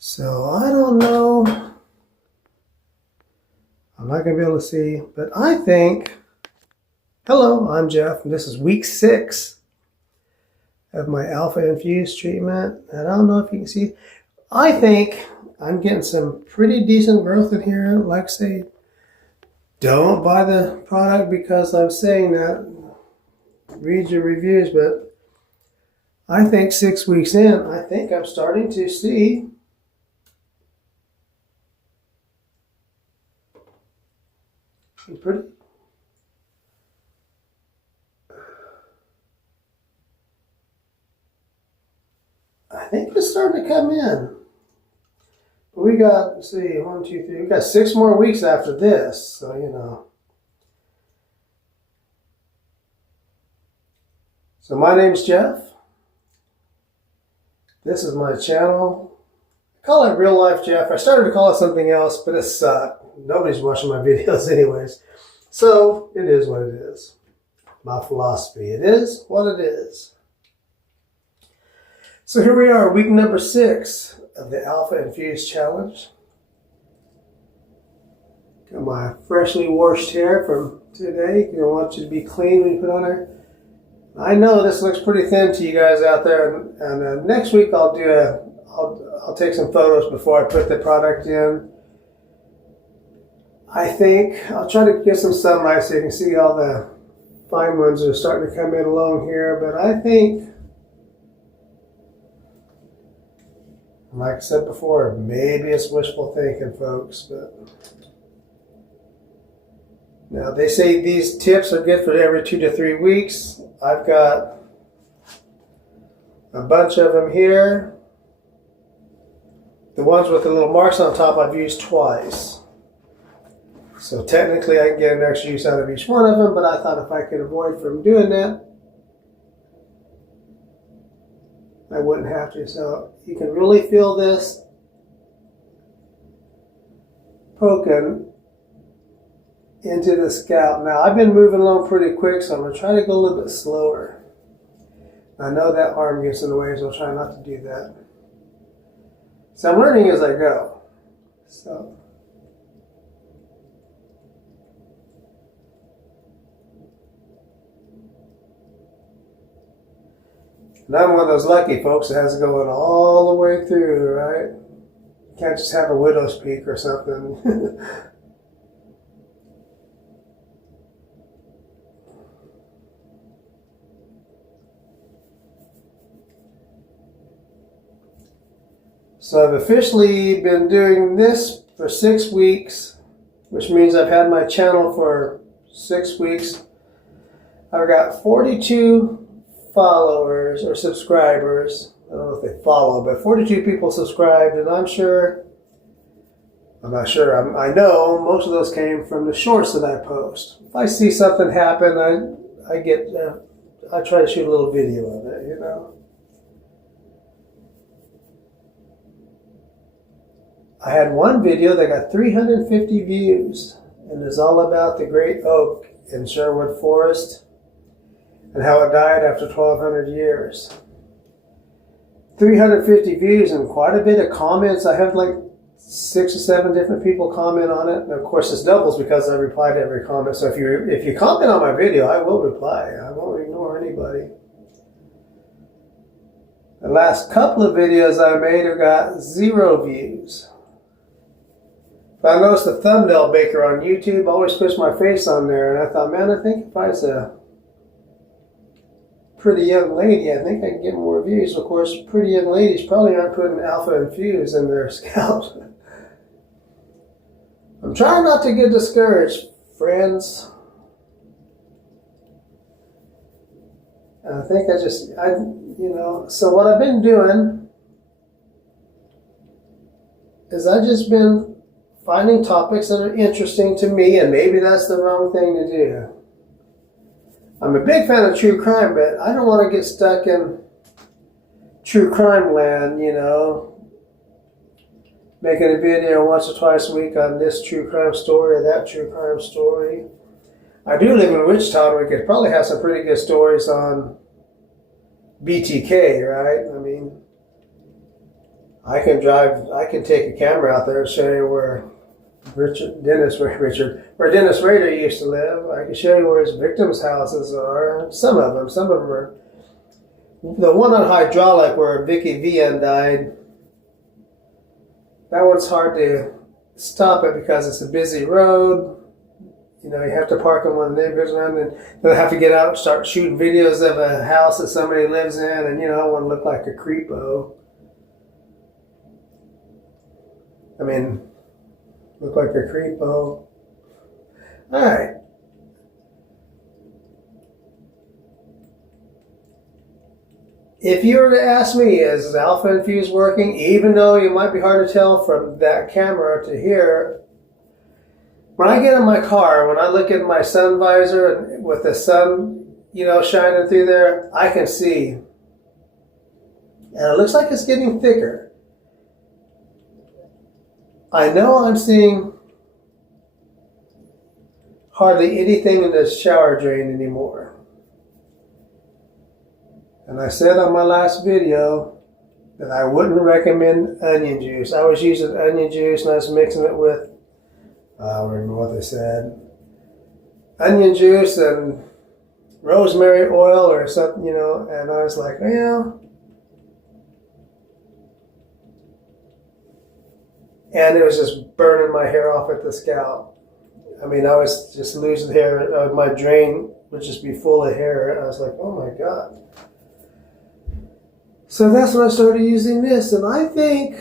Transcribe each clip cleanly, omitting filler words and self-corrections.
So I don't know. I'm not going to be able to see, but I think, hello, I'm Jeff, and this is week 6 of my Alphainfuse treatment. And I don't know if you can see, I think I'm getting some pretty decent growth in here. Like I say, don't buy the product because I'm saying that. Read your reviews, but I think 6 weeks in, I think I'm starting to see pretty. I think it's starting to come in. But we got, let's see, 1, 2, 3. We got 6 more weeks after this, so you know. So my name's Jeff. This is my channel. I call it Real Life Jeff. I started to call it something else, but it sucked. Nobody's watching my videos anyways. So it is what it is. My philosophy. It is what it is. So here we are, week number 6 of the Alphainfuse challenge. Got my freshly washed hair from today. You want you to be clean when you put on there. I know this looks pretty thin to you guys out there, and next week I'll take some photos before I put the product in. I think I'll try to get some sunlight so you can see all the fine ones that are starting to come in along here, but I think, like I said before, maybe it's wishful thinking, folks, but now they say these tips are good for every 2 to 3 weeks. I've got a bunch of them here. The ones with the little marks on top I've used twice. So technically I can get an extra use out of each one of them, but I thought if I could avoid from doing that, I wouldn't have to. So you can really feel this poking into the scalp. Now I've been moving along pretty quick, so I'm going to try to go a little bit slower. I know that arm gets in the way, so I'll try not to do that. So I'm learning as I go. So and I'm one of those lucky folks that has it going all the way through, right? You can't just have a widow's peak or something. So I've officially been doing this for 6 weeks, which means I've had my channel for 6 weeks. I've got 42 followers or subscribers. I don't know if they follow, but 42 people subscribed, and I know most of those came from the shorts that I post. If I see something happen, I try to shoot a little video of it, you know. I had one video that got 350 views, and it's all about the great oak in Sherwood Forest and how it died after 1,200 years. 350 views and quite a bit of comments. I have like 6 or 7 different people comment on it. And of course, this doubles because I reply to every comment. So if you comment on my video, I will reply. I won't ignore anybody. The last couple of videos I made have got 0 views. But I noticed the thumbnail maker on YouTube always puts my face on there, and I thought, man, I think if I was a pretty young lady, I think I can get more views. Of course, pretty young ladies probably aren't putting Alphainfuse in their scalps. I'm trying not to get discouraged, friends. And I think so what I've been doing is I've just been finding topics that are interesting to me, and maybe that's the wrong thing to do. I'm a big fan of true crime, but I don't want to get stuck in true crime land, you know, making a video once or twice a week on this true crime story or that true crime story. I do live in Wichita, where we could probably have some pretty good stories on BTK, right? I mean, I can take a camera out there and show you where Dennis Rader used to live. I can show you where his victims' houses are. Some of them are. The one on Hydraulic where Vicky Vian died, that one's hard to stop it because it's a busy road. You know, you have to park in one of the neighborhoods around, and then have to get out and start shooting videos of a house that somebody lives in, and you know, I want to look like a creepo. I mean, look like a creepo. Alright. If you were to ask me, is Alphainfuse working, even though you might be hard to tell from that camera to here, when I get in my car, when I look at my sun visor and with the sun, you know, shining through there, I can see. And it looks like it's getting thicker. I know I'm seeing hardly anything in this shower drain anymore. And I said on my last video that I wouldn't recommend onion juice. I was using onion juice and I was mixing it with, I don't remember what they said, onion juice and rosemary oil or something, you know, and I was like, well, and it was just burning my hair off at the scalp. I mean, I was just losing hair. My drain would just be full of hair. And I was like, oh my God. So that's when I started using this. And I think,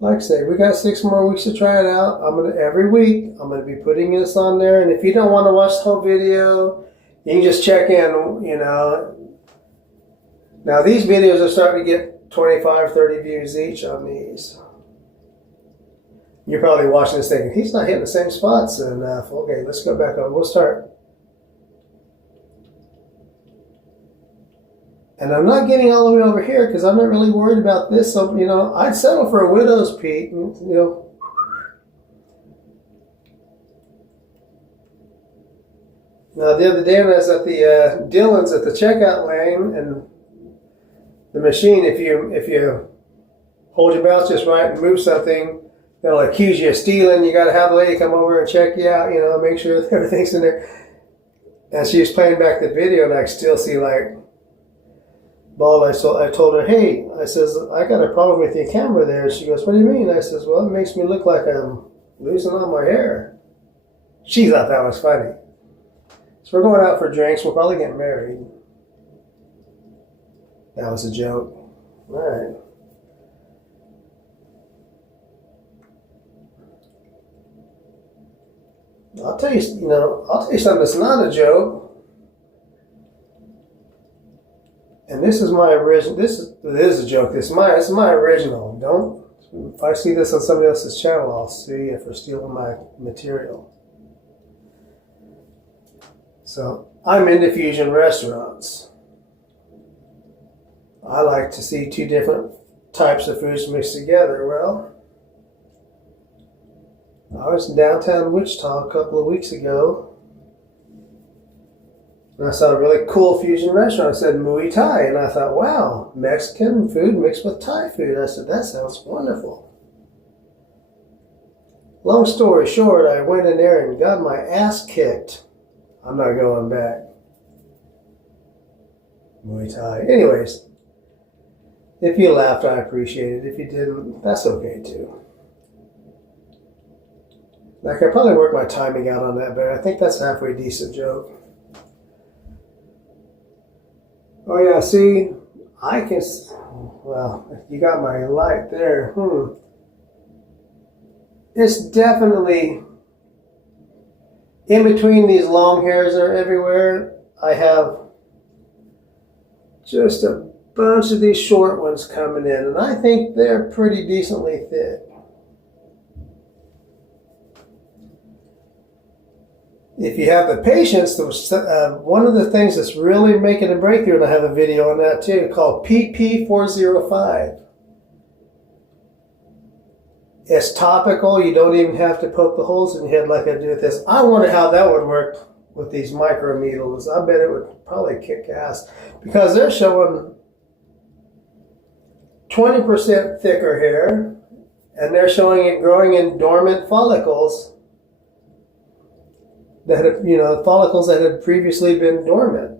like I say, we got 6 more weeks to try it out. Every week, I'm going to be putting this on there. And if you don't want to watch the whole video, you can just check in, you know. Now, these videos are starting to get 25, 30 views each on these. You're probably watching this thinking, he's not hitting the same spots enough. Okay, let's go back on. We'll start. And I'm not getting all the way over here because I'm not really worried about this. So, you know, I'd settle for a widow's peak, you know. Now, the other day when I was at the Dillon's at the checkout lane, and the machine, if you hold your mouse just right and move something, they'll accuse you of stealing. You got to have the lady come over and check you out, you know, make sure that everything's in there. And she was playing back the video, and I could still see, like, bald. I told her, hey, I says, I got a problem with your camera there. And she goes, what do you mean? I says, well, it makes me look like I'm losing all my hair. She thought that was funny. So we're going out for drinks. We'll probably get married. That was a joke. All right. I'll tell you something that's not a joke. And this is my original. It is a joke. It's my original. If I see this on somebody else's channel, I'll sue you for stealing my material. So I'm into fusion restaurants. I like to see 2 different types of foods mixed together. Well, I was in downtown Wichita a couple of weeks ago. And I saw a really cool fusion restaurant. It said Muay Thai. And I thought, wow, Mexican food mixed with Thai food. I said, that sounds wonderful. Long story short, I went in there and got my ass kicked. I'm not going back. Muay Thai. Anyways, if you laughed, I appreciate it. If you didn't, that's okay too. I could probably work my timing out on that, but I think that's a halfway decent joke. Oh yeah, see, I can, well, you got my light there. It's definitely, in between these long hairs that are everywhere, I have just a bunch of these short ones coming in, and I think they're pretty decently thick. If you have the patience, one of the things that's really making a breakthrough, and I have a video on that too, called PP405. It's topical. You don't even have to poke the holes in your head like I do with this. I wonder how that would work with these microneedles. I bet it would probably kick ass because they're showing 20% thicker hair, and they're showing it growing in dormant follicles that have, follicles that had previously been dormant.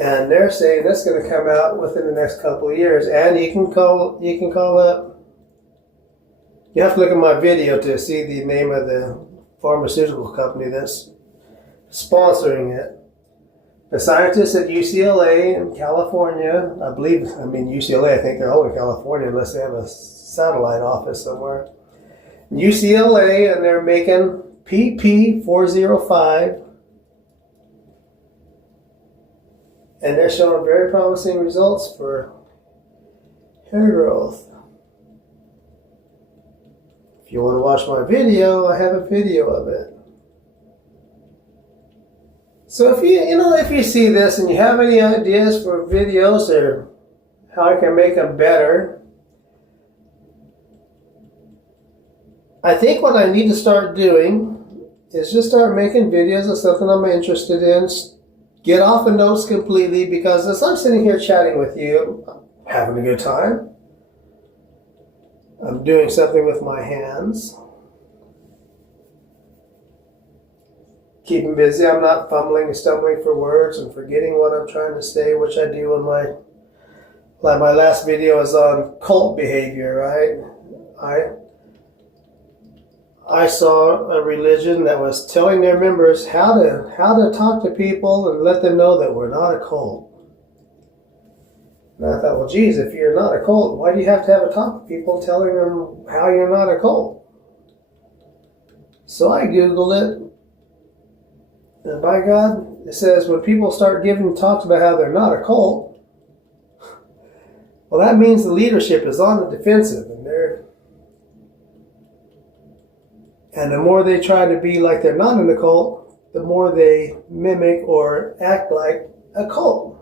And they're saying that's going to come out within the next couple of years. And you can call up. You have to look at my video to see the name of the pharmaceutical company that's sponsoring it. The scientists at UCLA in California, UCLA, I think they're all in California unless they have a satellite office somewhere. UCLA, and they're making PP405. And they're showing very promising results for hair growth. If you want to watch my video, I have a video of it. So if you see this and you have any ideas for videos or how I can make them better, I think what I need to start doing is just start making videos of something I'm interested in. Get off the notes completely, because as I'm sitting here chatting with you, I'm having a good time. I'm doing something with my hands. Keeping busy. I'm not fumbling and stumbling for words and forgetting what I'm trying to say, which I do in my last video is on cult behavior, right? I saw a religion that was telling their members how to talk to people and let them know that we're not a cult. And I thought, well, geez, if you're not a cult, why do you have to have a talk with people telling them how you're not a cult? So I Googled it. And by God, it says when people start giving talks about how they're not a cult, well, that means the leadership is on the defensive, and the more they try to be like they're not in a cult, the more they mimic or act like a cult.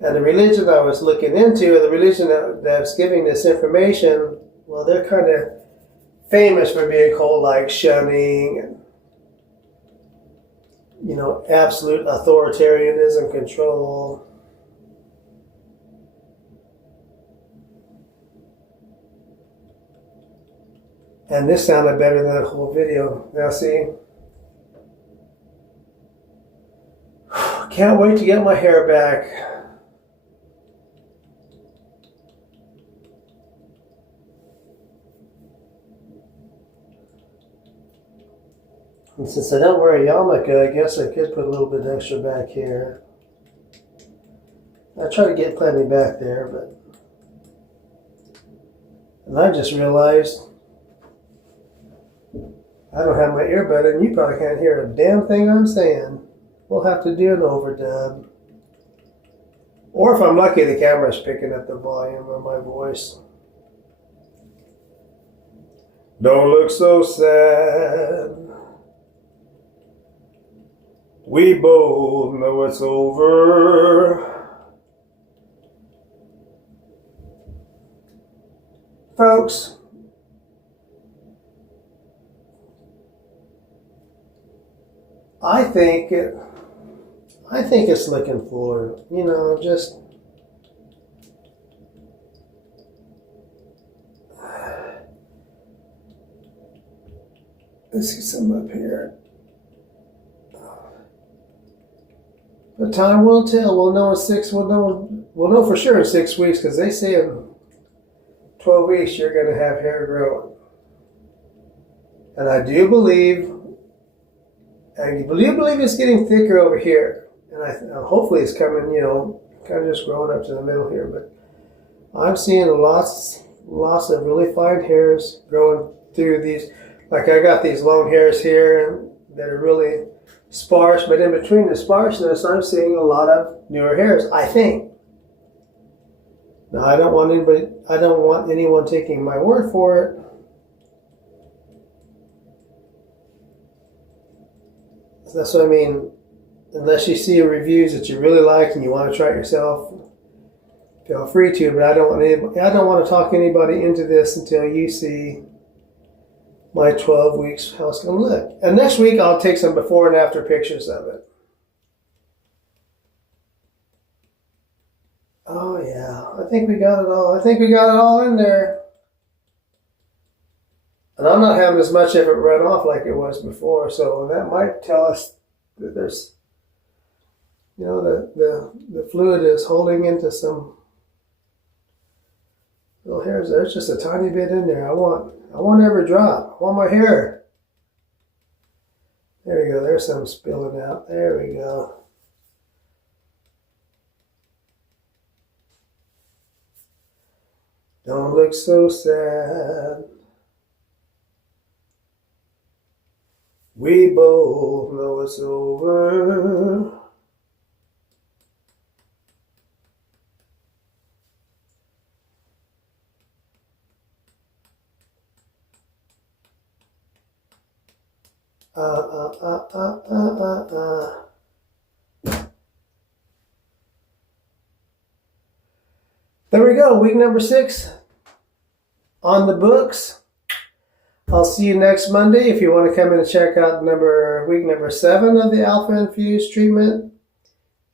And the religion I was looking into, the religion that's giving this information, well, they're kind of famous for being cult-like, shunning, and absolute authoritarianism, control. And this sounded better than that whole video. Now see, can't wait to get my hair back. And since I don't wear a yarmulke, I guess I could put a little bit extra back here. I try to get plenty back there, and I just realized I don't have my earbud in. You probably can't hear a damn thing I'm saying. We'll have to do an overdub. Or if I'm lucky, the camera's picking up the volume of my voice. Don't look so sad. We both know it's over. Folks, I think it's looking forward. Just let's see some up here. But time will tell. We'll know in 6. We'll know for sure in 6 weeks, because they say in 12 weeks you're going to have hair growing. And I do believe. And you believe it's getting thicker over here, and hopefully it's coming, kind of just growing up to the middle here. But I'm seeing lots of really fine hairs growing through these. Like I got these long hairs here that are really sparse, but in between the sparseness, I'm seeing a lot of newer hairs, I think. Now I don't want anyone taking my word for it. That's what I mean. Unless you see reviews that you really like and you want to try it yourself, feel free to. But I don't want to talk anybody into this until you see my 12 weeks how it's going to look. And next week I'll take some before and after pictures of it. Oh yeah, I think we got it all. I think we got it all in there. And I'm not having as much of it run off like it was before, so that might tell us that there's, the fluid is holding into some little hairs. There's just a tiny bit in there. I want every drop. I want my hair. There we go. There's some spilling out. There we go. Don't look so sad. We both know it's over. There we go. Week number 6 on the books. I'll see you next Monday. If you want to come in and check out week number 7 of the Alphainfuse treatment.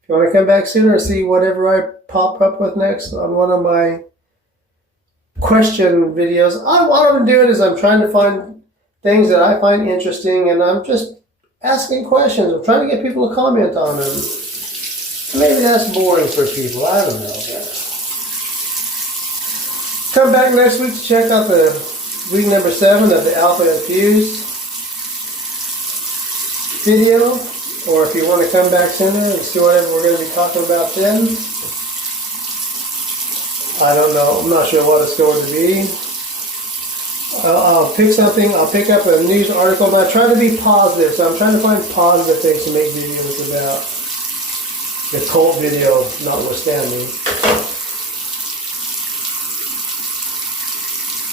If you want to come back sooner, see whatever I pop up with next on one of my question videos. What I'm doing is I'm trying to find things that I find interesting, and I'm just asking questions. I'm trying to get people to comment on them. Maybe that's boring for people. I don't know. Come back next week to check out the week number 7 of the Alphainfuse video. Or if you want to come back sooner and see whatever we're going to be talking about then. I don't know. I'm not sure what it's going to be. I'll pick something. I'll pick up a news article, but I try to be positive. So I'm trying to find positive things to make videos about. The cult video notwithstanding.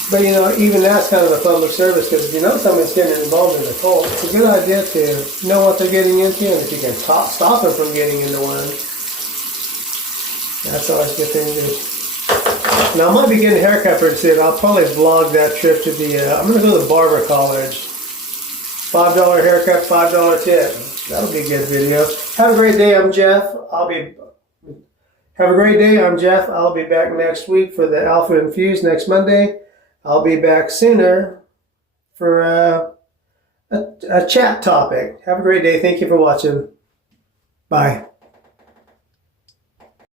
But even that's kind of a public service, because if you know someone's getting involved in a cult, it's a good idea to know what they're getting into, and if you can stop them from getting into one, that's always a good thing to do. Now I might be getting a haircut pretty soon. I'll probably vlog that trip to I'm going to go to Barber College. $5 haircut, $5 tip. That'll be a good video. Have a great day. I'm Jeff. Have a great day. I'm Jeff. I'll be back next week for the Alphainfuse next Monday. I'll be back sooner for a chat topic. Have a great day. Thank you for watching. Bye.